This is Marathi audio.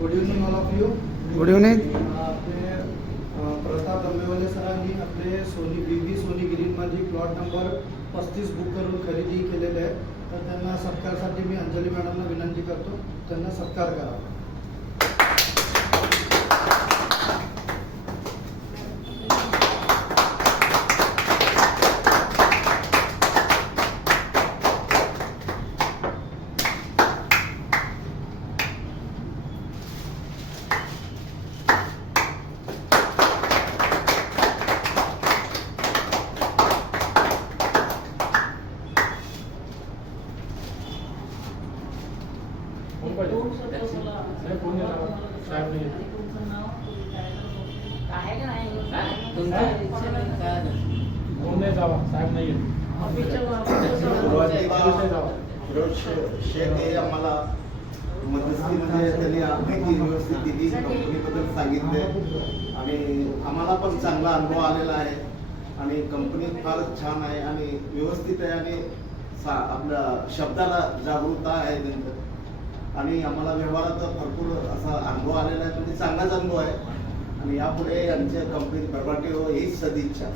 Good evening all of you. Good evening. आपले प्रताप आंबेवाले सरांनी आपले सोनी ग्रीनमध्ये प्लॉट नंबर 35 बुक करून खरेदी केलेले आहे. तर त्यांना सत्कारसाठी मी अंजली मॅडमला विनंती करतो, त्यांना सत्कार करावा. शेख हे आम्हाला मध्यस्थीमध्ये त्यांनी माहिती व्यवस्थित दिली, कंपनीबद्दल सांगितले आणि आम्हाला पण चांगला अनुभव आलेला आहे आणि कंपनी फार छान आहे आणि व्यवस्थित आहे आणि आपल्या शब्दाला जागरूकता आहे त्यांचं आणि आम्हाला व्यवहारात भरपूर असा अनुभव आलेला आहे. म्हणजे चांगलाच अनुभव आहे आणि यापुढे आमच्या कंपनीत प्रभाटी हो हीच सदिच्छा.